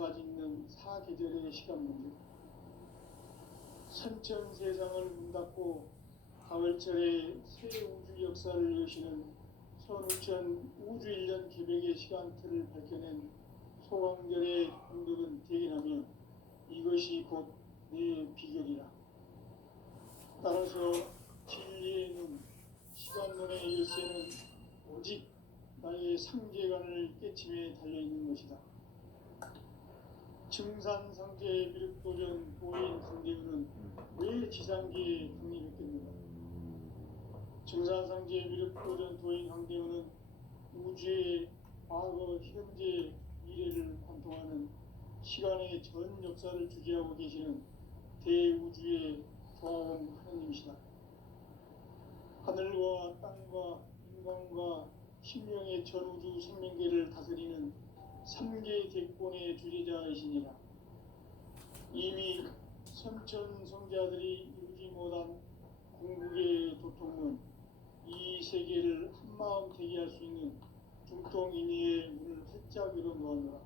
농사짓는 사계절의 시간 문제. 선천 세상을 문 닫고 가을철에 새 우주 역사를 여시는 선우천 우주일년 기백의 시간틀을 밝혀낸 소강절의 공덕은 대견하며 이것이 곧 내 비결이라. 따라서 진리의 눈, 시간론의 열쇠는 오직 나의 상제관을 깨침에 달려있는 것이다. 증산상제 미륵도전 도인 강대우는 왜 지상계에 독립했겠는가? 증산상제 미륵도전 도인 강대우는 우주의 과거, 현재, 미래를 관통하는 시간의 전 역사를 주재하고 계시는 대우주의 조화원 하느님이시다. 하늘과 땅과 인간과 신명의 전우주 생명계를 다스리는 3계 대권의 주재자이시니라. 이미 선천 성자들이 이루지 못한 궁극의 도통은 이 세계를 한마음 되게 할 수 있는 중통인의의 문을 활짝 열어놓았노라.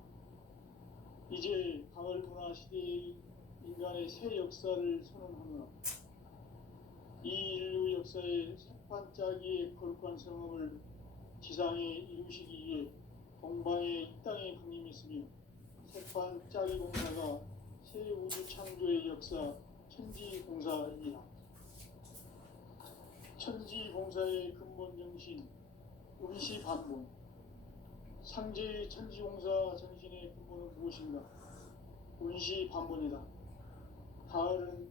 이제 가을 문화 시대의 인간의 새 역사를 선언하노라. 이 인류 역사의 새반짝이의 거룩한 성험을 지상에 이루시기 위해 동방에 이 땅에 강림했으며 새반짝이 공사가 새 우주 창조의 역사 천지공사이라. 천지공사의 근본 정신 의시반본. 상제의 천지공사 정신의 근본은 무엇인가? 의시반본이다. 가을은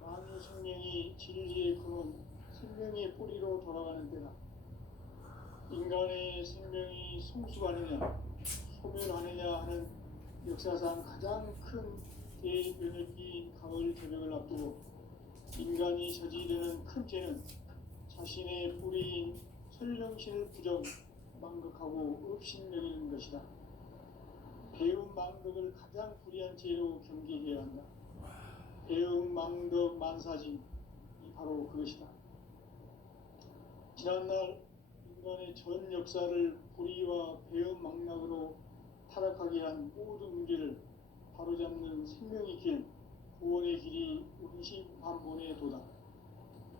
만유 생명이 진리의 근원, 생명의 뿌리로 돌아가는 때다. 인간의 생명이 성숙하느냐, 소멸하느냐 하는 역사상 가장 큰 대변혁기인 가을 개벽을 앞두고 인간이 저지르는 큰 죄는 자신의 뿌리인 설령신을 부정, 망극하고 업신여기는 것이다. 배움 망덕을 가장 불의한 죄로 경계해야 한다. 배움 망덕 만사진이 바로 그것이다. 지난날 인간의 전 역사를 불의와 배움 망락으로 타락하게 한 모든 문제를 바로잡는 생명의 길, 구원의 길이 운시반본의 도다.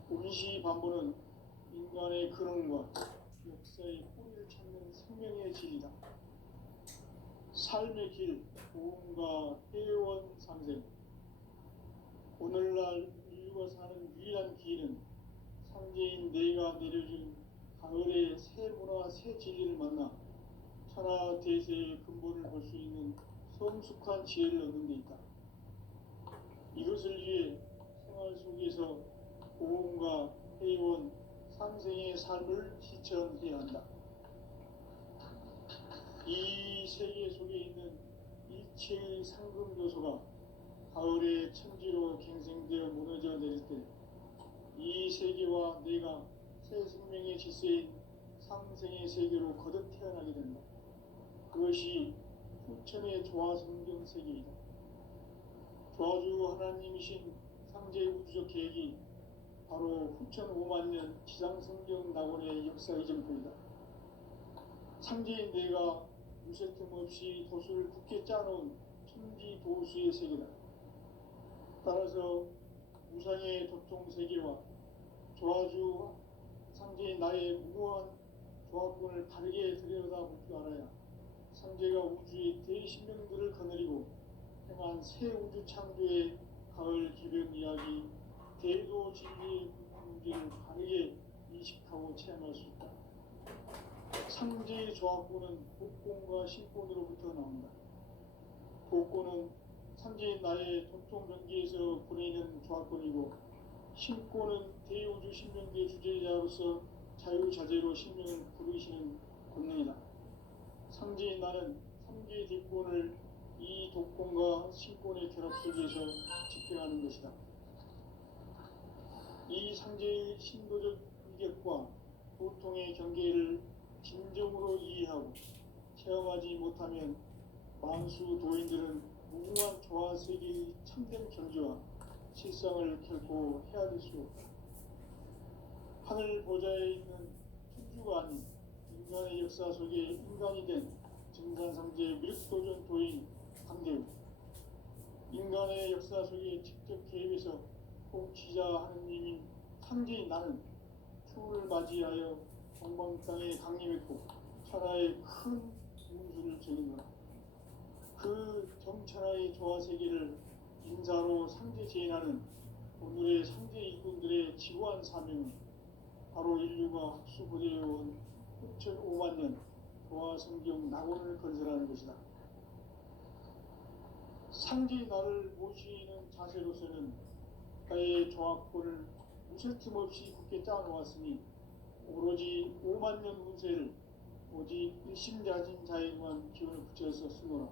운시반본은 인간의 근원과 역사의 뿌리를 찾는 생명의 길이다. 삶의 길, 보험과 회원 상생. 오늘날 인류가 사는 유일한 기회는 상제인 내가 내려준 가을의 새 문화, 새 진리를 만나 천하 대세의 근본을 볼 수 있는 성숙한 지혜를 얻는 데 있다. 이것을 위해 생활 속에서 보험과 회원, 상생의 삶을 실천해야 한다. 이 세계 속에 있는 일체의 상금 요소가 가을의 천지로 갱생되어 무너져 내릴 때 이 세계와 내가 새 생명의 질서인 상생의 세계로 거듭 태어나게 된다. 그것이 후천의 조화성경 세계이다. 조화주 하나님이신 상제 우주적 계획이 바로 후천 5만 년 지상성경 낙원의 역사 이전뿐이다. 상제인 내가 무쇠 틈 없이 도수를 굳게 짜놓은 천지 도수의 세계다. 따라서 무상의 도통 세계와 조화주 상제인 나의 무모한 조합권을 바르게 들여다볼 줄 알아야 상제가 우주의 대신명들을 거느리고 행한 새 우주 창조의 가을 기변 이야기, 대도 진리의 문제를 바르게 인식하고 체험할 수 있다. 상제의 조합권은 복권과 신권으로부터 나온다. 복권은 상제인 나의 도통 변기에서 보내는 조합권이고, 신권은 대우주 신명계 주제자로서 자유자재로 신명을 부르시는 권능이다. 상제인 나는 3개 대권을 이 독권과 신권의 결합 속에서 집행하는 것이다. 이 상제의 신도적 위격과 도통의 경계를 진정으로 이해하고 체험하지 못하면 만수 도인들은 무궁한 조화세계의 참된 경지와 실상을 결코 헤아릴 수 없다. 하늘 보좌에 있는 천주가 아닌 인간의 역사 속에 인간이 된 증산상제 미륵도전 도인 강대우. 인간의 역사 속에 직접 개입해서 통치자 하느님인 상제인 나는 추후를 맞이하여 동방 땅에 강림했고 천하의 큰 운수를 전인노라. 그 정천하의 조화 세계를 인사로 상제 제인하는 오늘의 상제 일꾼들의 지고한 사명은 바로 인류가 학수고대해온 6,5만 년 조화 성경 낙원을 건설하는 것이다. 상제의 나를 모시는 자세로서는 나의 조합권을 무설틈 없이 굳게 짜놓았으니 오로지 5만 년 운세를 오직 일심자진 자에게만 기운을 붙여서 쓰노라.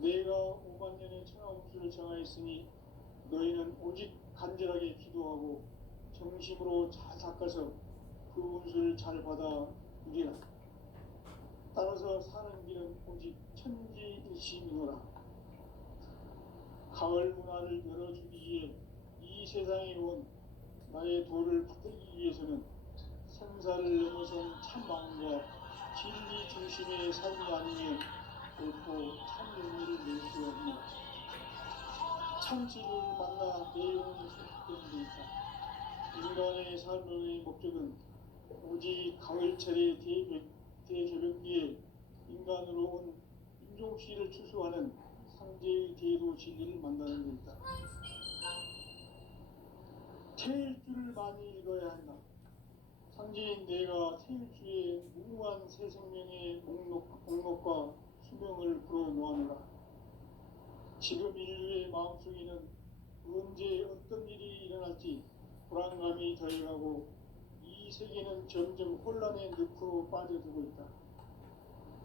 내가 5만 년의 천하 운수를 정하였으니 너희는 오직 간절하게 기도하고 정심으로 잘 닦아서 그 운수를 잘 받아 누리라. 따라서 사는 길은 오직 천지일심이노라. 가을 문화를 열어주기 위해 이 세상에 온 나의 도를 받들기 위해서는 생사를 넘어선 참 마음과 진리 중심의 삶이 아니면 결코 참 의미를 낼 수 없는 참지를 만나 내 영혼이 소속되는 데 있다. 인간의 삶의 목적은 오직 가을철의 대개벽기에 인간으로 온 인종씨를 추수하는 상제의 대도 진리를 만나는 데 있다. 태일주를 많이 읽어야 한다. 상제인 내가 태일주의 무궁한 새 생명의 목록과 수명을 풀어놓아노라. 지금 인류의 마음속에는 언제 어떤 일이 일어날지 불안감이 더해가고 이 세계는 점점 혼란의 늪으로 빠져들고 있다.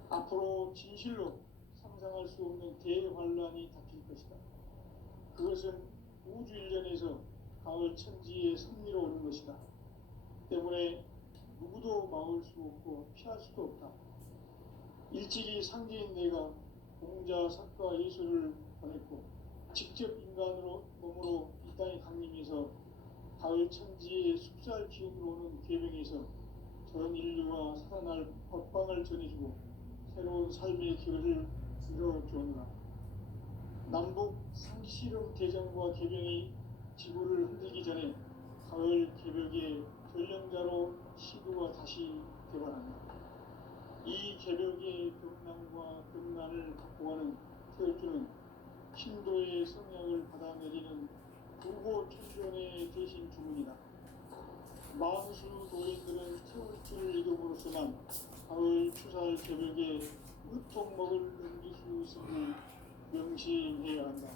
앞으로 진실로 상상할 수 없는 대환란이 닥칠 것이다. 그것은 우주 일련에서 가을 천지의 섭리로 오는 것이다. 때문에 누구도 막을 수 없고 피할 수도 없다. 일찍이 상제인 내가 공자, 사과, 예수를 보냈고 직접 인간으로 몸으로 이 땅에 강림해서 가을 천지의 숲살 기운으로 오는 계명에서 전 인류가 살아날 법방을 전해주고 새로운 삶의 기회를 이뤄주오노라. 남북 상시름 대전과 개병이 지구를 흔들기 전에 가을 개벽의 전령자로 시도가 다시 개발한다. 이 개벽의 금난과 금난을 바꿔가는 태울주는 신도의 성약을 받아내리는 불고 천존의 대신 주문이다. 만수 노인들은 태울주를 이름으로서만 가을 추살 개벽에 으통먹을 넘길 수 있음을 명시해야 한다.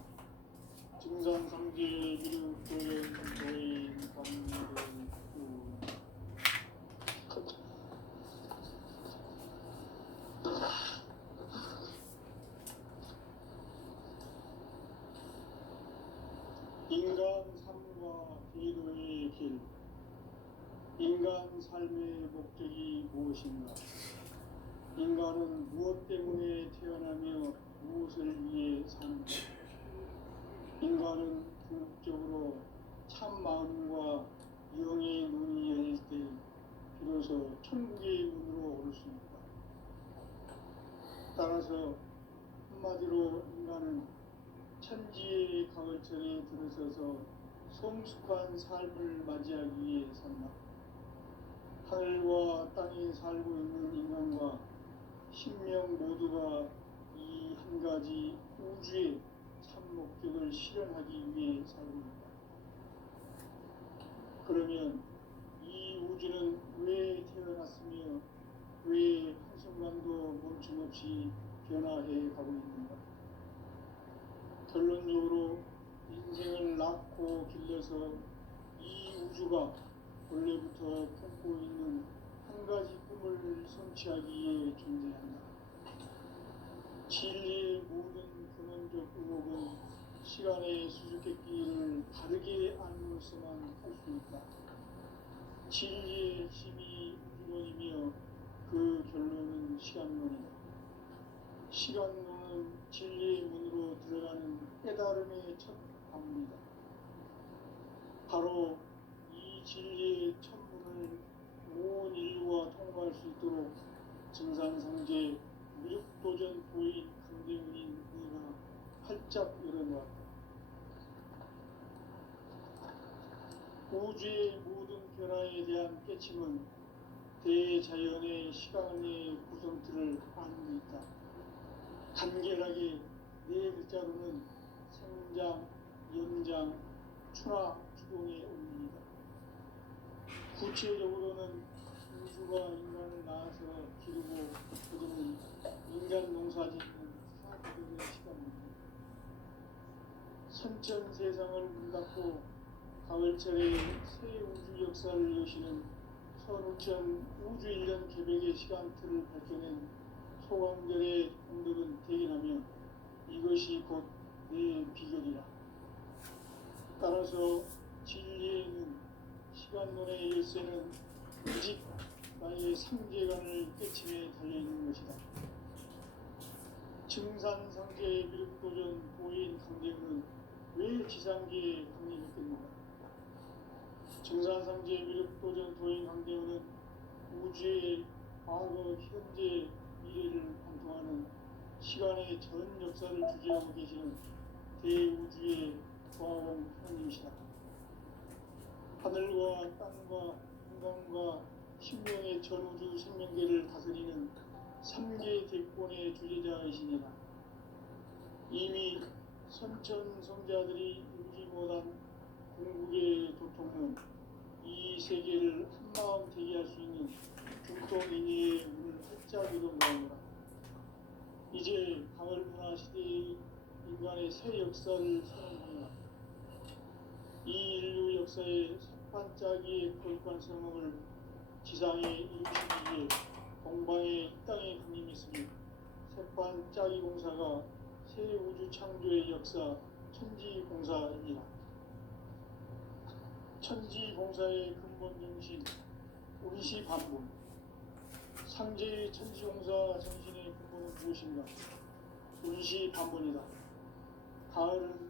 증산상제의 미륵 도연 노인 광리를 인간 삶과 기도의 길. 인간 삶의 목적이 무엇인가? 인간은 무엇 때문에 태어나며 무엇을 위해 사는가? 인간은 궁극적으로 참 마음과 영의 눈이 열릴 때 비로소 천국의 문으로 오를 수 있다. 따라서 한마디로 인간은 천지의 가을철에 들어서서 성숙한 삶을 맞이하기 위해 산다. 하늘과 땅에 살고 있는 인간과 신명 모두가 이 한 가지 우주의 참 목적을 실현하기 위해 살고 있다. 그러면 이 우주는 왜 태어났으며 왜 한순간도 멈춤없이 변화해 가고 있는가? 결론적으로 인생을 낳고 길러서 이 우주가 원래부터 품고 있는 한 가지 꿈을 성취하기 위해 존재한다. 진리의 모든 근원적 의목은 시간의 수수께끼를 바르게 안으로서만 할 수 있다. 진리의 힘이 우주론이며 그 결론은 시간론이다. 시간론은 진리의 문으로 들어가는 깨달음의 첫 방문이다. 바로 이 진리의 첫 문을 온 인류가 통과할 수 있도록 증산상제 무력도전 보인 강대문인 활짝 열어놓았다. 우주의 모든 변화에 대한 깨침은 대자연의 시간의 구성틀을 아는 데 있다. 간결하게 네 글자로는 생장, 연장, 추나 추동의 의미이다. 구체적으로는 우주가 인간을 낳아서 기르고 거두는 인간 농사짓는 사계절의 시간입니다. 선천 세상을 문 닫고 가을철에 새 우주 역사를 여시는 선우천 우주 1년 개백의 시간틀을 밝혀낸 소강절의 공덕은 대견하며 이것이 곧 내 비결이라. 따라서 진리에는 시간론의 열쇠는 오직 나의 상계관을 깨침에 달려있는 것이다. 증산상제 미륵도전 도인 강대우는 왜 지상계에 강림했겠는가? 증산상제 미륵도전 도인 강대우는 우주의 과거, 현재, 미래를 관통하는 시간의 전 역사를 주재하고 계시는 대우주의 과공 하나님이시다. 하늘과 땅과 인간과 신명의 전우주 생명계를 다스리는 3계 대권의 주제자이시니라. 이미 선천성자들이 이루지 못한 궁극의 도통은 이 세계를 한마음 되게 할 수 있는 중통인의의 문을 활짝 열어놓으라. 이제 가을 문화 시대의 인간의 새 역사를 선언하노라. 이 인류 역사의 반짝이의 거룩한 성공을 지상에 이루시기 위해 동방의 이 땅에 강림했으니 새반짝이 공사가 새 우주 창조의 역사 천지공사입니다. 천지공사의 근본 정신 운시반본. 상제의 천지공사 정신의 근본은 무엇인가? 운시반본이다. 가을은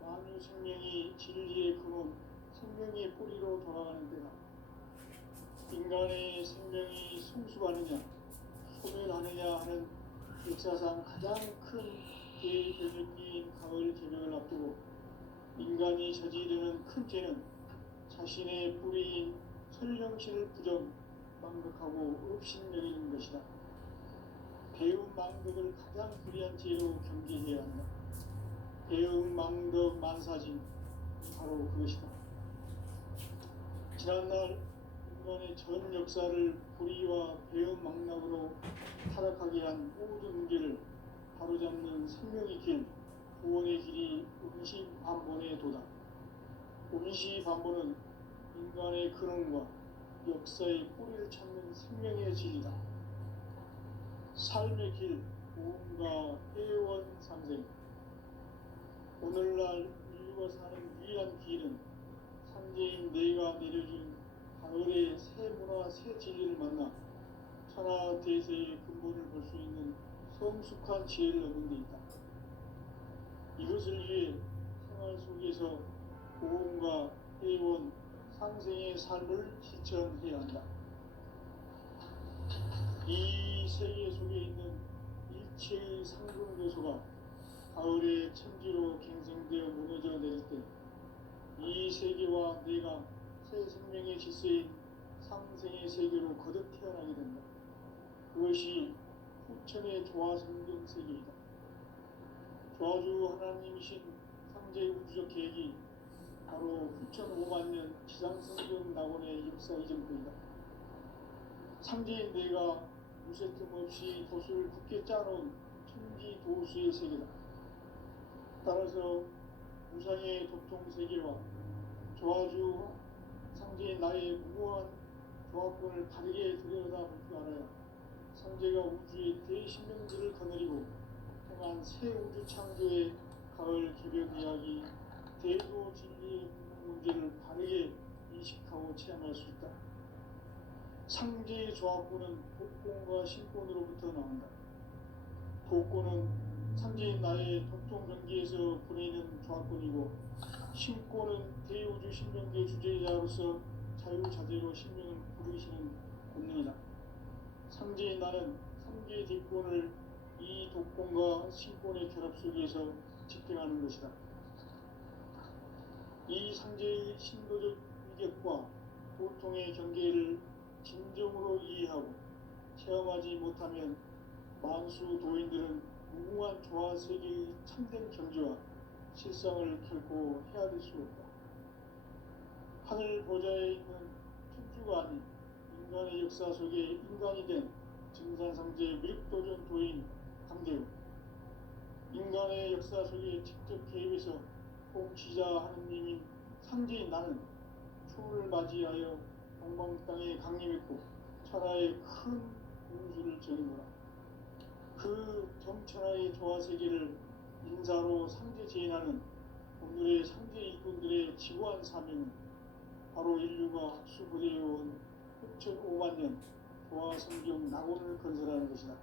만유 생명이 진리의 근원, 생명의 뿌리로 돌아가는 때다. 인간의 생명이 성숙하느냐, 소멸하느냐 하는 역사상 가장 큰 대변혁기인 가을 개명을 앞두고 인간이 저지르는 큰 죄는 자신의 뿌리인 설령신을 부정, 망덕하고 업신여기는 것이다. 배움 망덕을 가장 불의한 죄로 경계해야 한다. 배움 망덕 만사진, 바로 그것이다. 지난날 인간의 전 역사를 불의와 배움 망락으로 타락하게 한 모든 문제를 바로잡는 생명의 길, 구원의 길이 운시반본의 도다. 운시반본은 인간의 근원과 역사의 뿌리를 찾는 생명의 진리다. 삶의 길, 무언가 회원 상생. 오늘날 인류가 사는 유일한 길은 상제인 내가 내려준 가을의 새 문화, 새 진리를 만나 천하 대세의 근본을 볼 수 있는 성숙한 지혜를 얻는 데 있다. 이것을 위해 생활 속에서 보험과 회원, 상생의 삶을 실천해야 한다. 이 세계 속에 있는 일체의 상승 요소가 가을의 천지로 갱생되어 무너져 내릴 때 이 세계와 내가 새 생명의 질서인 상생의 세계로 거듭 태어나게 된다. 그것이 후천의 조화성경 세계이다. 조화주 하나님이신 상제의 우주적 계획이 바로 후천 5만년 지상성경 낙원의 역사 이전부이다. 상제인 내가 무쇠틈 없이 도수를 굳게 짜놓은 천지 도수의 세계다. 따라서 무상의 도통 세계와 조화주 상제인 나의 무모한 조합권을 바르게 들여다볼 줄 알아야 상제가 우주의 대신명들을 거느리고 행한 새 우주 창조의 가을 개벽 이야기, 대도 진리의 문제를 바르게 인식하고 체험할 수 있다. 상제의 조합권은 독권과 신권으로부터 나온다. 독권은 상제인 나의 독통 경계에서 보내는 조합권이고, 신권은 대우주 신명계 주제자로서 자유자재로 신명을 부르시는 권능이다. 상제인 나는 3개 대권을 이 독권과 신권의 결합 속에서 집행하는 것이다. 이 상제의 신도적 위력과 고통의 경계를 진정으로 이해하고 체험하지 못하면 만수 도인들은 무궁한 조화 세계의 참된 경지와 실상을 결코 헤아릴 수 없다. 하늘 보좌에 있는 천주가 아닌 인간의 역사 속에 인간이 된 증산상제 미륵도전 도인 강대우, 인간의 역사 속에 직접 개입해서 통치자 하느님인 상제인 나는 추후를 맞이하여 동방 땅에 강림했고 천하의 큰 운수를 전해노라. 그 정천하의 조화 세계를 인사로 상제 제인하는 오늘의 상제 일꾼들의 지구한 사명은 바로 인류가 학수부대해온 6,500만 년 조화 성경 낙원을 건설하는 것이다.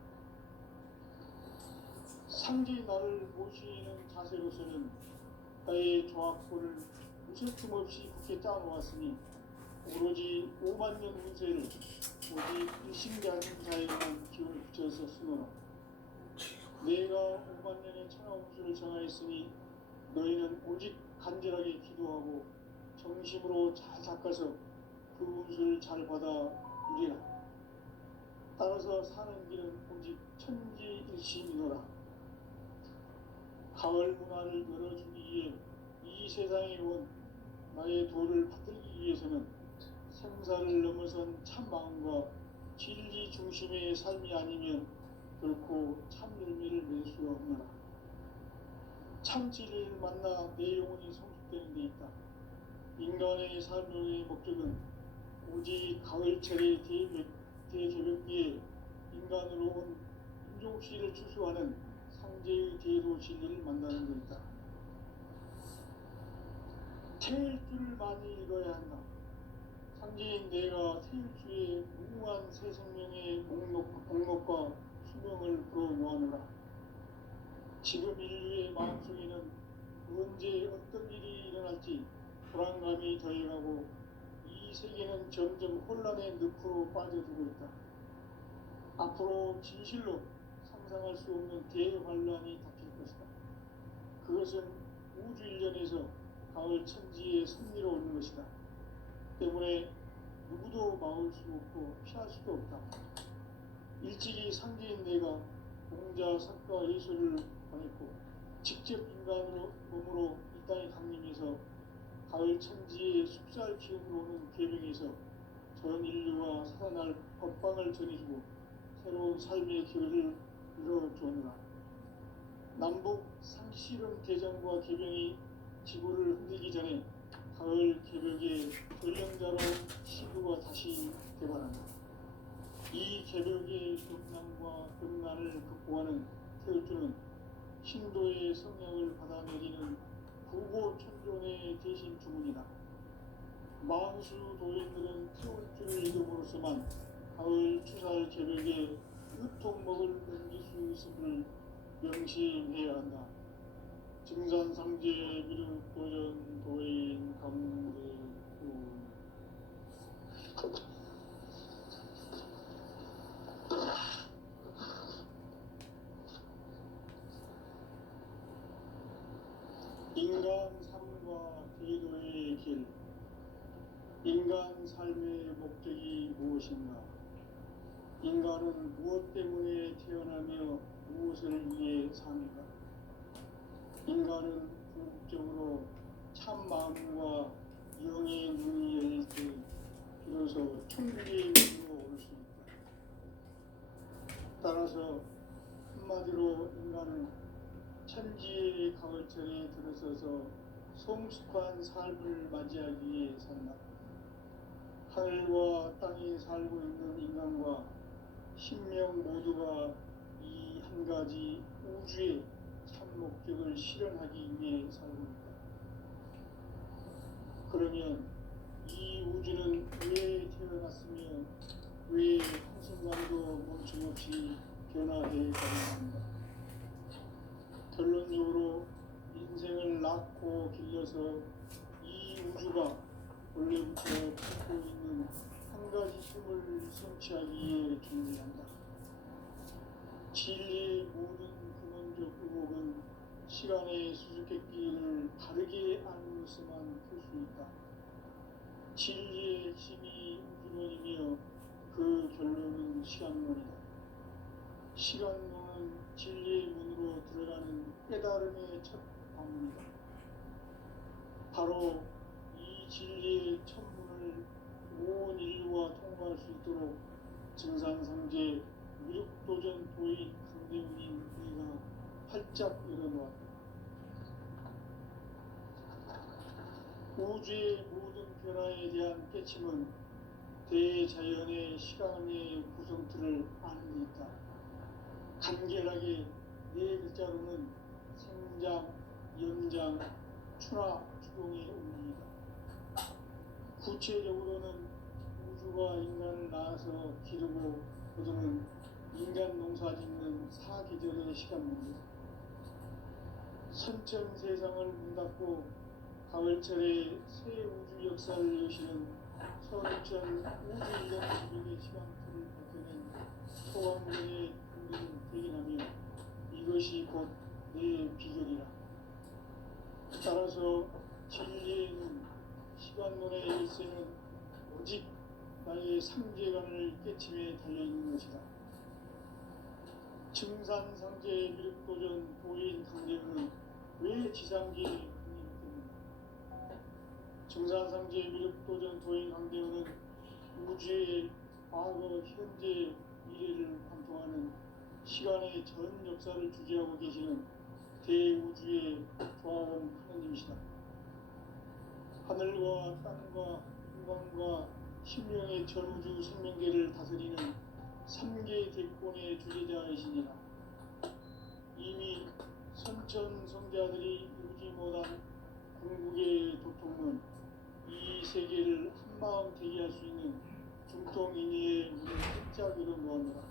상제 나를 모시는 자세로서는 나의 조합골을 무설품 없이 굳게 짜놓았으니 오로지 5만 년 운세를 오직 일심자자에게만 기운을 붙여서 쓰노라. 내가 5만 년의 천하 운수를 정하였으니 너희는 오직 간절하게 기도하고 정심으로 잘 닦아서 그 운수를 잘 받아 누리라. 따라서 사는 길은 오직 천지일심이노라. 가을 문화를 열어주기 위해 이 세상에 온 나의 도를 받들기 위해서는 생사를 넘어선 참 마음과 진리 중심의 삶이 아니면 결코 참 열매를 맺을 수가 없노라. 참 진리를 만나 내 영혼이 성숙되는 데 있다. 인간의 삶의 목적은 오직 가을철의 대개벽기에 인간으로 온 인종씨를 추수하는 상제의 대도 진리를 만나는 것이다. 태일주를 많이 읽어야 한다. 상제인 내가 태일주의 무궁한 새 생명의 목록과 수명을 불어모아노라. 지금 인류의 마음속에는 언제 어떤 일이 일어날지 불안감이 더해가고 이 세계는 점점 혼란의 늪으로 빠져들고 있다. 앞으로 진실로 상상할 수 없는 대환란이 닥칠 것이다. 그것은 우주 일련에서 가을 천지의 섭리로 오는 것이다. 때문에 누구도 막을 수 없고 피할 수도 없다. 일찍이 상제인 내가 공자, 석가, 예수를 보냈고 직접 인간으로 몸으로 이 땅에 강림해서 가을 천지의 숲살 기운으로 오는 계명에서 전 인류와 살아날 법방을 전해주고 새로운 삶의 길을 열어주었노라. 남북 상실험 대전과 계명이 지구를 흔들기 전에 가을 개벽의 전령자로 시구가 다시 개발한다. 이 개벽의 경난과 경난을 극복하는 태울주는 신도의 성령을 받아내리는 구고천존의 대신 주문이다. 만수 도인들은 태울주를 읽음으로써만 가을 추살 개벽에 유통목을 넘길 수 있음을 명심해야 한다. 증산상제 미륵도전 도인 강대우. 인간 삶과 대도의 길. 인간 삶의 목적이 무엇인가? 인간은 무엇 때문에 태어나며 무엇을 위해 삽니까? 인간은 궁극적으로 참 마음과 영의 눈이 열릴 때 비로소 천국의 위로 오를 수 있다. 따라서 한마디로 인간은 천지의 가을철에 들어서서 성숙한 삶을 맞이하기 위해 산다. 하늘과 땅에 살고 있는 인간과 신명 모두가 이 한 가지 우주의 참 목적을 실현하기 위해 살고 있다. 그러면 이 우주는 왜 태어났으며 왜 한순간도 멈춤없이 변화해 가는가? 결론적으로 인생을 낳고 길러서 이 우주가 원래부터 품고 있는 한 가지 힘을 성취하기 위해 존재한다. 진리의 모든 근원적 의혹은 시간의 것으로서만 볼 수 있다. 진리의 핵심이 우주론이며 그 결론은 시간론이다. 시간론은 진리의 문으로 들어가는 깨달음의 첫 방문이다. 바로 이 진리의 첫 문을 온 인류가 통과할 수 있도록 증산상제 무력도전 도인 강대훈인 우리가 활짝 열어놓았다. 우주의 모든 변화에 대한 깨침은 대자연의 시간의 구성틀을 아는 데 있다. 간결하게 네 글자로는 생장, 연장, 추나 추동의 운명이다. 구체적으로는 우주가 인간을 낳아서 기르고 거두는 인간 농사 짓는 사계절의 시간입니다. 선천 세상을 문 닫고 가을철에 새 우주 역사를 여시는 서울천 우주 이동 기록의 시간틀을 버텨낸 소왕전의 군대를 대기하며 이것이 곧 내 비결이라. 따라서 진리에는 시간론의 열쇠는 오직 나의 상제관을 깨침에 달려있는 것이다. 증산상제 미륵도전 도인 강제는 왜 지상계에 국립했는가? 증산상제 미륵도전 도인 강제는 우주의 과거, 현재, 미래를 관통하는 시간의 전 역사를 주재하고 계시는 대우주의 조화원 하느님이시다. 하늘과 땅과 인간과 신명의 전우주 생명계를 다스리는 3개 대권의 주재자이시니라. 이미 선천성자들이 이루지 못한 궁극의 도통은 이 세계를 한마음 대기할 수 있는 중통인의의 문을 활짝 열어놓았노라.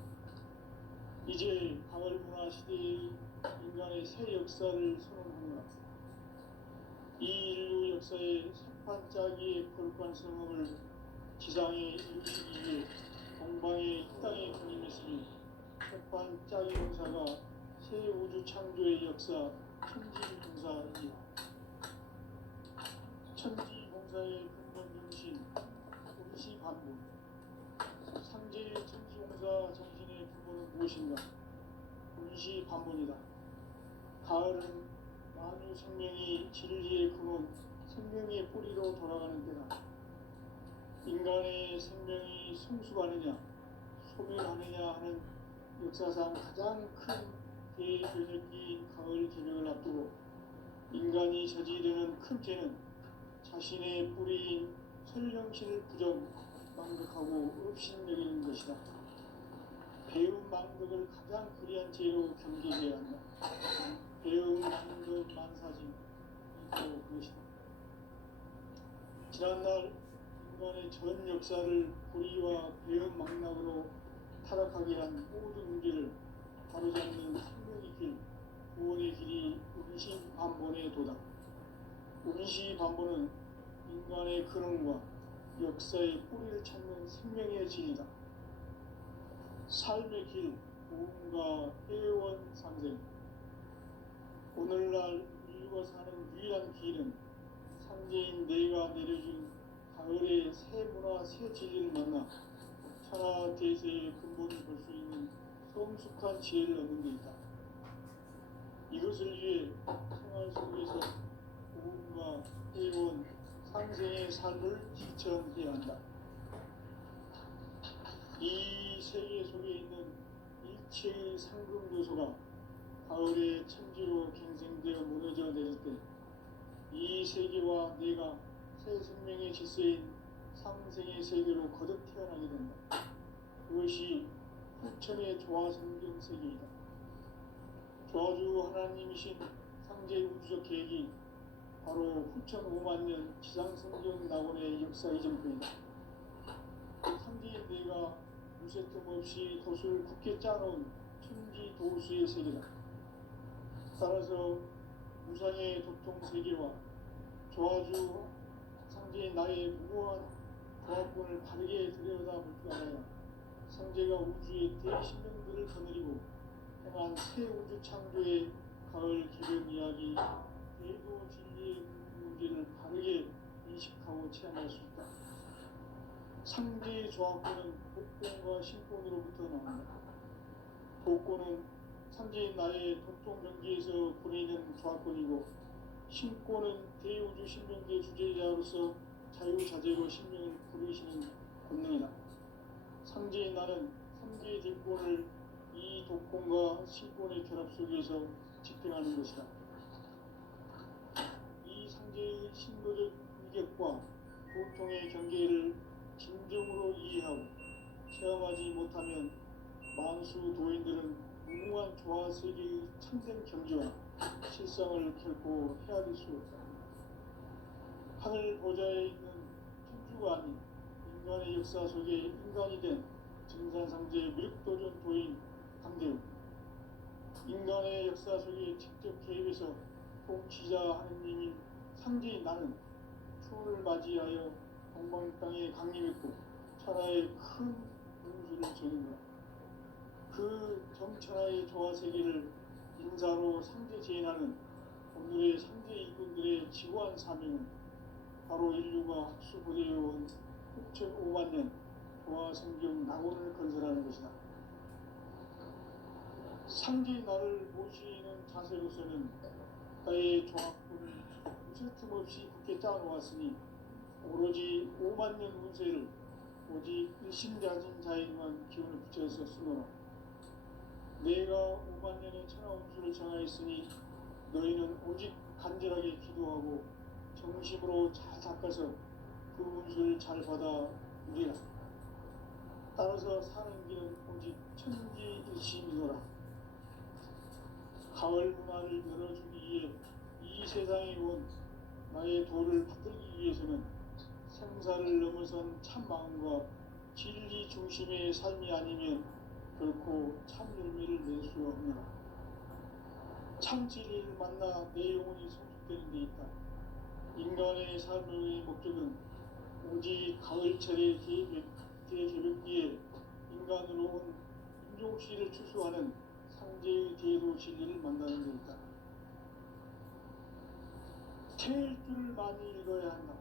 이제 가을문화 시대의 인간의 새 역사를 선언하노라. 이 인류 역사의 석판짜기의 거룩한 성업을 지상에 이루시기 위해 동방의 이 땅에 군림했으니 석판짜기 공사가 새 우주 창조의 역사 천지공사이니라. 천지공사의 근본 정신 운시반본. 상제의 천지공사 정신의 근본은 무엇인가? 운시반본이다. 가을은 만유 생명이 진리의 근원, 생명의 뿌리로 돌아가는 때다. 인간의 생명이 성숙하느냐, 소멸하느냐 하는 역사상 가장 큰 대변혁기인 가을 개명을 앞두고 인간이 저지르는 큰 죄는 자신의 뿌리인 설령신을 부정, 망극하고 업신여기는 것이다. 배움 망극을 가장 불의한 죄로 경계해야 한다. 배움 망극 만사진, 이도 그것이다. 지난날 인간의 전 역사를 불의와 배움 망락으로 타락하게 한 모든 문제를 바로잡는 생명의 길, 구원의 길이 운시반본에 도다. 운시반본은 인간의 근원과 역사의 뿌리를 찾는 생명의 진리다. 삶의 길, 고음과 회원 상생. 오늘날 인류가 사는 유일한 길은 상제인 내가 내려준 가을의 새 문화, 새 진리를 만나 천하 대세의 근본을 볼 수 있는 성숙한 지혜를 얻는 데 있다. 이것을 위해 생활 속에서 고음과 회원, 상생의 삶을 실천해야 한다. 이 세계 속에 있는 일체의 상금 요소가 가을의 천지로 갱생되어 무너져 내릴 때 이 세계와 내가 새 생명의 질서인 상생의 세계로 거듭 태어나게 된다. 그것이 후천의 조화성경 세계이다. 조화주 하나님이신 상제 우주적 계획이 바로 후천 5만 년 지상성경 낙원의 역사 이전편이다. 상제인 내가 무쇠 틈 없이 돛을 굳게 짜놓은 천지 도수의 세계다. 따라서 무상의 도통 세계와 조화주 상제인 나의 무고한 조합권을 바르게 들여다볼 줄 알아야 상제가 우주의 대신령들을 거느리고 행한 새 우주 창조의 가을 기변 이야기, 대도 진리의 존재를 바르게 인식하고 체험할 수 있다. 상대의 조합권은 복권과 신권으로부터 나온다. 복권은 상대인 나의 동종 경계에서 보내는 조합권이고, 신권은 대우주 신명계 주제자로서 자유자재로 신명을 부르시는 권능이다. 상제인 나는 3개의 뒷권을 이 독권과 신권의 결합 속에서 집행하는 것이다. 이 상제의 신도적 위격과 보통의 경계를 진정으로 이해하고 체험하지 못하면 만수 도인들은 무모한 조화 세계의 참된 경지와 실상을 결코 헤아릴 수 없다. 하늘 보좌에 있는 천주가 아닌 인간의 역사 속에 인간이 된 증산상제 미륵도전 도인 강대우, 인간의 역사 속에 직접 개입해서 통치자 하느님인 상제인 나는 추후를 맞이하여 동방 땅에 강림했고 천하의 큰 운수를 전한다. 그 정천하의 조화 세계를 인사로 상제 제인하는 오늘의 상제 일꾼들의 지고한 사명은 바로 인류가 학수부대해온 6,500만 년 조화 성경 낙원을 건설하는 것이다. 상제 나를 모시는 자세로서는 나의 조합군을 무쇠틈 없이 굳게 짜놓았으니 오로지 5만 년 운세를 오직 일심자진 자에게만 기운을 붙여서 쓰노라. 내가 5만 년의 천하 운수를 정하였으니 너희는 오직 간절하게 기도하고 정심으로 잘 닦아서 그 운수를 잘 받아 누리라. 따라서 사는 길은 오직 천지일심이노라. 가을 문화를 열어주기 위해 이 세상에 온 나의 도를 받들기 위해서는 생사를 넘어선 참 마음과 진리 중심의 삶이 아니면 결코 참 열매를 낼 수 없느라. 참 진리를 만나 내 영혼이 성숙되는 데 있다. 인간의 삶의 목적은 오직 가을철의 대개벽기에 인간으로 온 인종시를 추수하는 상제의 대도 진리를 만나는 데 있다. 태일 줄을 많이 읽어야 한다.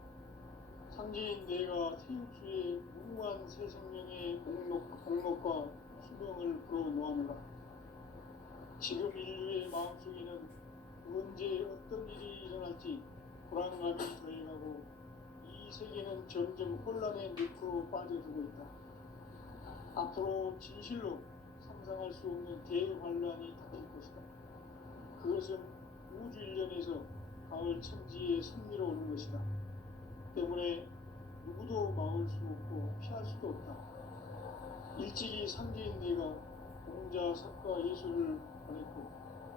상제인 내가 태일주의 무한 새 생명의 목록과 수명을 불어놓아노라. 지금 인류의 마음속에는 언제 어떤 일이 일어날지 불안감이 더해가고 이 세계는 점점 혼란의 늪으로 빠져들고 있다. 앞으로 진실로 상상할 수 없는 대환란이 닥칠 것이다. 그것은 우주 일련에서 가을 천지에 선미로 오는 것이다. 때문에 누구도 막을 수 없고 피할 수도 없다. 일찍이 상제인 내가 공자, 석가, 예수를 보냈고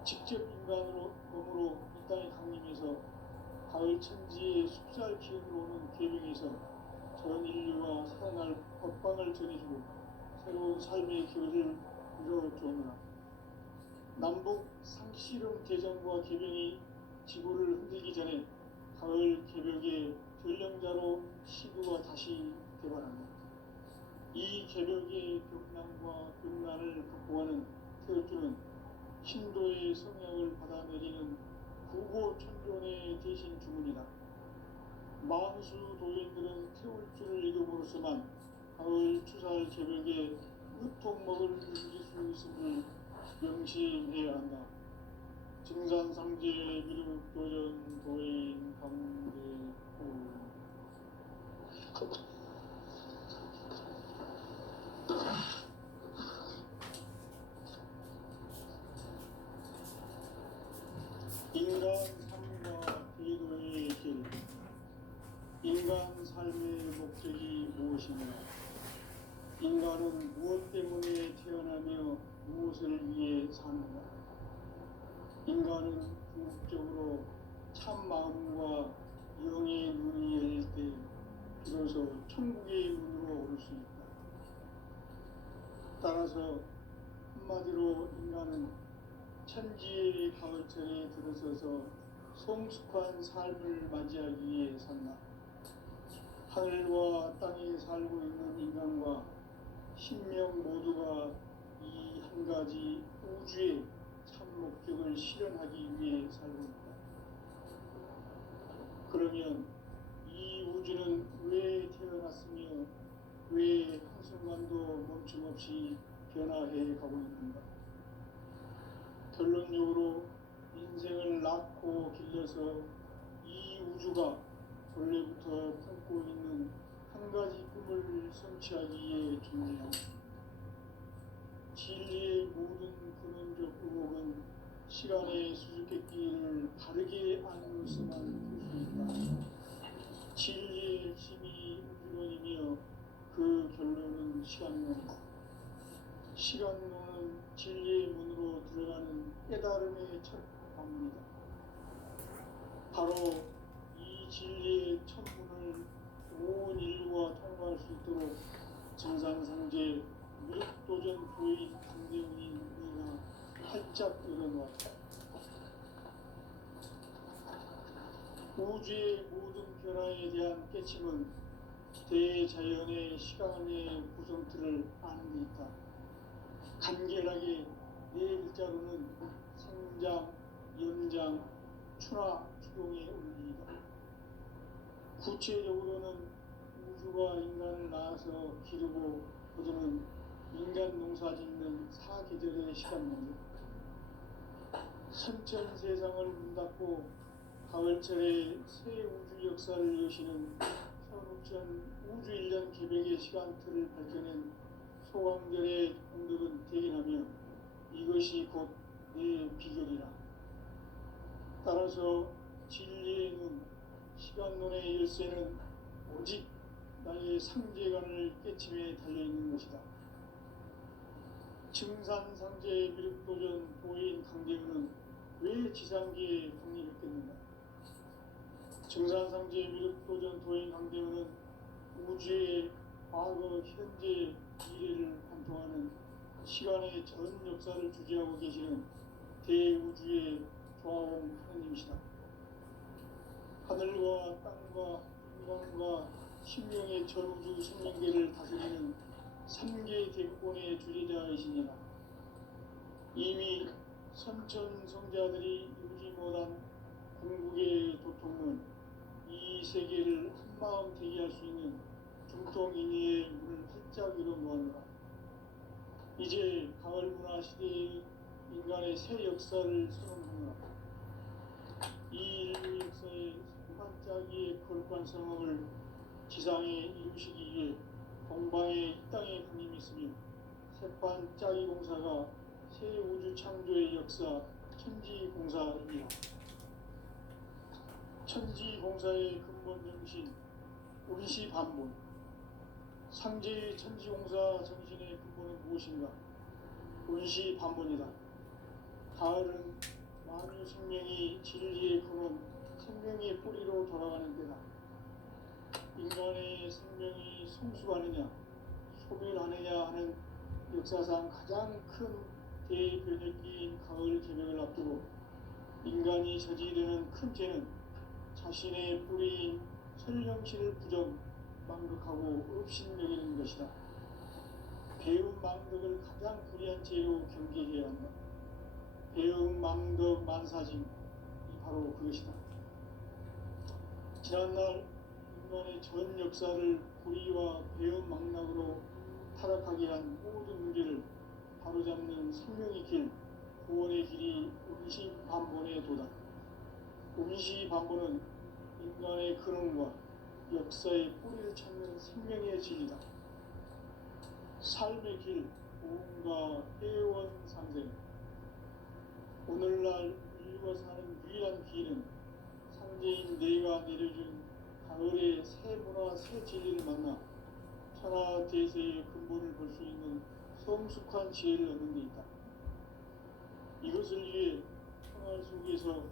직접 인간으로 몸으로 이 땅에 강림해서 가을 천지의 숲살 기운으로 오는 계명에서 전 인류와 살아날 법방을 전해주고 새로운 삶의 길을 이뤄주오느라. 남북 상씨름 대전과 계명이 지구를 흔들기 전에 가을 개벽의 전령자로 시구가 다시 개발한다. 이 개벽의 벽난과 벽난을 극복하는 태울주는 신도의 성향을 받아내리는 구고천존의 대신 주문이다. 만수 도인들은 태울주를 이름으로서만 가을 추살 개벽에 으통먹을 이길 수 있음을 명심해야 한다. 증산상제 미륵도전 도인 강대우. 인간 삶과 기도의 길. 인간 삶의 목적이 무엇이냐? 인간은 무엇 때문에 태어나며 무엇을 위해 사는가? 인간은 궁극적으로 참 마음과 영의 눈이 열릴 때 비로소 천국의 문으로 오를 수 있다. 따라서 한마디로 인간은 천지의 가을철에 들어서서 성숙한 삶을 맞이하기 위해 산다. 하늘과 땅에 살고 있는 인간과 신명 모두가 이 한 가지 우주의 참 목적을 실현하기 위해 살고 있다. 그러면 이 우주는 왜 태어났으며 왜 한순간도 멈춤없이 변화해 가고 있는가? 결론적으로 인생을 낳고 길러서 이 우주가 본래부터 품고 있는 한 가지 꿈을 성취하기에 존재한다. 진리의 모든 근원적 의혹은 시간의 수수께끼를 바르게 안으로서만 볼 수 있다. 진리의 핵심이 우주론이며 그 결론은 시간론이다. 시간론은 진리의 문으로 들어가는 깨달음의 첫 관문이다. 바로 이 진리의 첫 문을 온 인류가 통과할 수 있도록 정산상제 미륵도전 도인 강대훈이 우리가 활짝 열어놓았다. 우주의 모든 변화에 대한 깨침은 대자연의 시간의 구성틀을 아는 데 있다. 간결하게 네 글자로는 생장, 연장, 추나 추동의 원리이다. 구체적으로는 우주가 인간을 낳아서 기르고 거두는 인간 농사 짓는 사계절의 시간입니다. 선천세상을 문 닫고 가을철에 새 우주 역사를 여시는 선우천 우주 1년 개백의 시간틀을 밝혀낸 소강절의 공덕은 대견하며 이것이 곧 내 비결이라. 따라서 진리의 눈, 시간론의 열쇠는 오직 나의 상제관을 깨침에 달려있는 것이다. 증산상제 미륵도전 도인 강대훈은 왜 지상계에 독립했겠는가? 증산상제 미륵도전 도인 강대훈은 우주의 과거, 현재, 미래를 관통하는 시간의 전 역사를 주재하고 계시는 대우주의 조화원 하느님이시다. 하늘과 땅과 인간과 신명의 전우주 생명계를 다스리는 3개 대권의 주재자이시니라. 이미 선천성자들이 이루지 못한 궁극의 도통은 이 세계를 한마음 되게 할 수 있는 중통인의의 문을 활짝 열어놓았노라. 이제 가을문화 시대의 인간의 새 역사를 선언하노라. 이 인류 역사의 반짝이의 거룩한 성업을 지상에 이루시기 위해 동방에 이 땅에 강림이 있으며 새반짝이 공사가 새 우주 창조의 역사 천지공사입니다. 천지공사의 근본 정신 운시반본. 상제의 천지공사 정신의 근본은 무엇인가? 운시반본이다. 가을은 만유 생명이 진리의 근원, 생명의 뿌리로 돌아가는 때다. 인간의 생명이 성숙하느냐, 소멸하느냐 하는 역사상 가장 큰 대변혁기인 가을 개명을 앞두고 인간이 저지르는 큰 죄는 자신의 뿌리인 설령실을 부정, 망극하고 업신여기는 것이다. 배움 망덕을 가장 불의한 죄로 경계해야 한다. 배움 망덕 만사짐이 바로 그것이다. 지난날 인간의 전 역사를 불의와 배움 망락으로 타락하게 한 모든 문제를 바로잡는 생명의 길, 구원의 길이 운시반본에 도다. 운시반본은 인간의 근원과 역사의 뿌리를 찾는 생명의 진리다. 삶의 길, 보험과 회원 상생. 오늘날 인류가 사는 유일한 기회는 상제인 내가 내려준 가을의 새 문화, 새 진리를 만나 천하대세의 근본을 볼 수 있는 성숙한 지혜를 얻는 데 있다. 이것을 위해 생활 속에서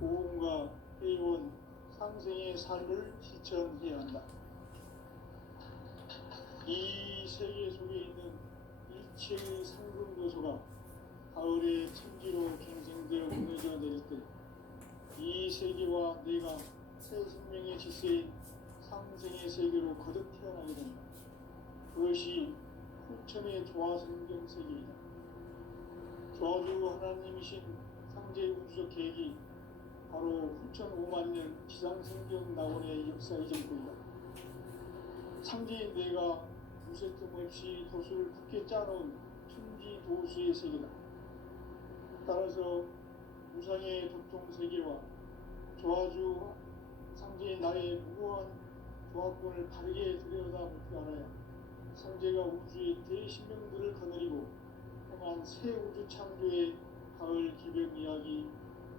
보험과 회원, 상생의 삶을 실천해야 한다. 이 세계 속에 있는 일체의 상금도소가 가을의 천지로 갱생되어 무너져 내릴 때 이 세계와 내가 새 생명의 질서인 상생의 세계로 거듭 태어나게 된다. 그것이 후천의 조화성경 세계이다. 조화주 하나님이신 상제 우주적 계획이 바로 후천 5만 년 지상성경 낙원의 역사 이전입니다. 상제인 내가 무쇠 틈 없이 도수를 굳게 짜놓은 천지 도수의 세계다. 따라서 무상의 도통 세계와 조화주 상제인 나의 무고한 조합권을 바르게 들여다볼 줄 알아야 상제가 우주의 대신명들을 거느리고 행한 새 우주 창조의 가을 기병 이야기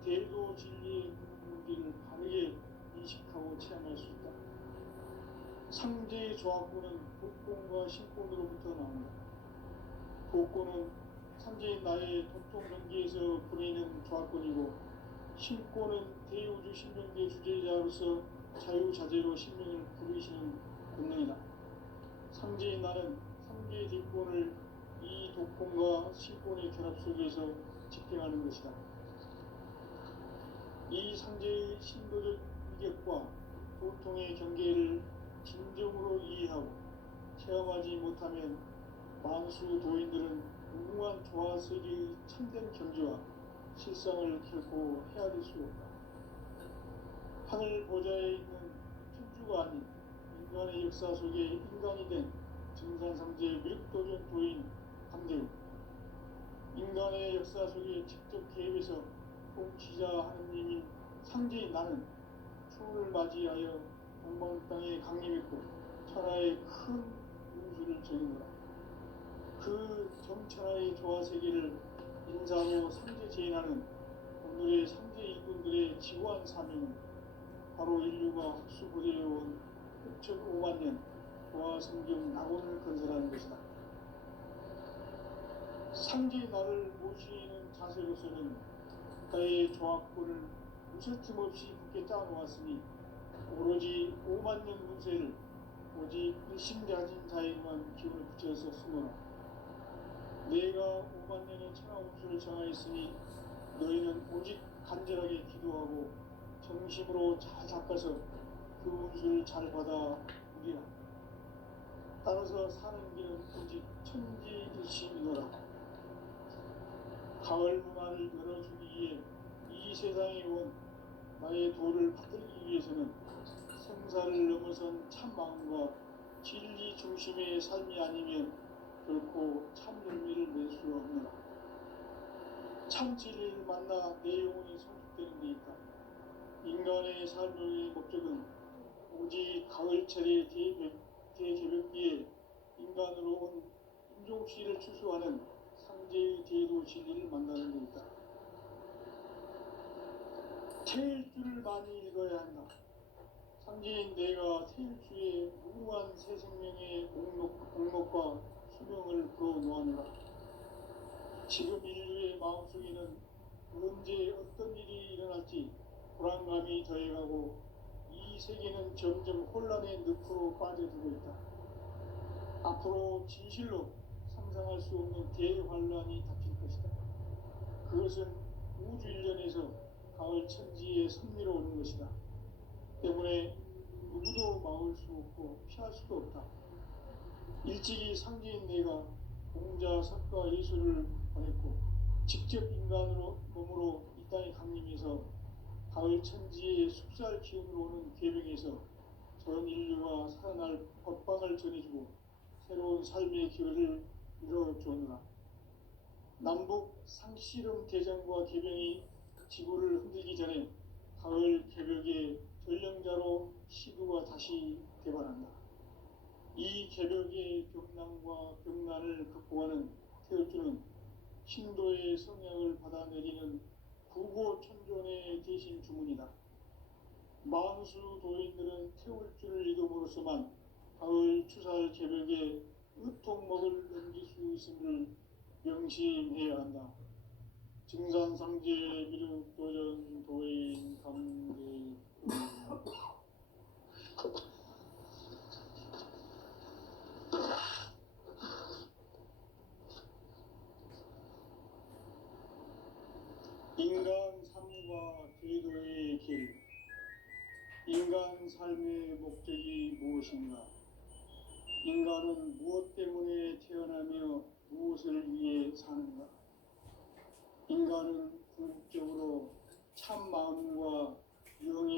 대도 진리의 문제를 바르게 인식하고 체험할 수 있다. 상제의 조합권은 복권과 신권으로부터 나온다. 복권은 상제인 나의 도통 경계에서 보내는 조합권이고, 신권은 대우주 신명계 주제자로서 자유자재로 신명을 부르시는 본능이다. 상제인 나는 상제의 뒷권을 이 독권과 신권의 결합 속에서 집행하는 것이다. 이 상제의 신도적 위격과 도통의 경계를 진정으로 이해하고 체험하지 못하면 만수 도인들은 무궁한 조화세계의 참된 경지와 실상을 결코 헤아릴 수 없다. 하늘 보좌에 있는 천주가 아닌 인간의 역사 속에 인간이 된 증산상제 미륵도전 도인 감대우, 인간의 역사 속에 직접 개입해서 통치자 하느님인 상제인 나는 추운을 맞이하여 동방 땅에 강림했고 천하의 큰 운수를 정했노라. 그 정천하의 조화세계를 인사하고 상제 제인하는 오늘의 상제 일꾼들의 지구한 사명은 바로 인류가 흡수부대해온 6,5만 년 조화성경 낙원을 건설하는 것이다. 상제의 나를 모시는 자세로서는 나의 조합권을 무쇠틈 없이 굳게 짜놓았으니 오로지 5만 년 운세를 오직 일심가진 자에게만 기운을 붙여서 쓰노라. 내가 5만 년의 천하 운수를 정하였으니 너희는 오직 간절하게 기도하고 정심으로 잘 닦아서 그 운수를 잘 받아 누리라. 따라서 사는 길은 오직 천지일심이노라. 가을 문화를 열어주기 위해 이 세상에 온 나의 도를 받들기 위해서는 생사를 넘어선 참 마음과 진리 중심의 삶이 아니면 결코 참 열매를 낼 수 없노라. 참 진리를 만나 내 영혼이 성숙되는 데 있다. 인간의 삶의 목적은 오직 가을철의 대개벽기에 인간으로 온 인종씨를 추수하는 상제의 대도 진리를 만나는 데 있다. 태일주를 많이 읽어야 한다. 상제인 내가 태일주의 무궁한 새 생명의 목록과 수명을 불어놓아노라. 지금 인류의 마음속에는 언제 어떤 일이 일어날지 불안감이 더해가고 이 세계는 점점 혼란의 늪으로 빠져들고 있다. 앞으로 진실로 상상할 수 없는 대환란이 닥칠 것이다. 그것은 우주 일련에서 가을 천지의 섭리로 오는 것이다. 때문에 누구도 막을 수 없고 피할 수도 없다. 일찍이 상제인 내가 공자, 석가, 예수를 보냈고 직접 인간으로 몸으로 이 땅에 강림해서 가을 천지의 숲살 기운으로 오는 계명에서 전 인류가 살아날 법방을 전해주고 새로운 삶의 기회를 이뤄주었노라. 남북 상씨름 대전과 계명이 지구를 흔들기 전에 가을 개벽의 전령자로 시구가 다시 개발한다. 이 개벽의 병난과 병난을 극복하는 태울주는 신도의 성향을 받아내리는 구고천존의 대신 주문이다. 만수 도인들은 태울주를 이름으로서만 가을 추살 개벽에 의통목을 넘길 수 있음을 명심해야 한다. 증산상제 미륵도전 도인 감대 인간 삶과 제도의 길. 인간 삶의 목적이 무엇인가? 인간은 무엇 때문에 태어나며 무엇을 위해 사는가? 인간은 궁극적으로 참 마음과 영의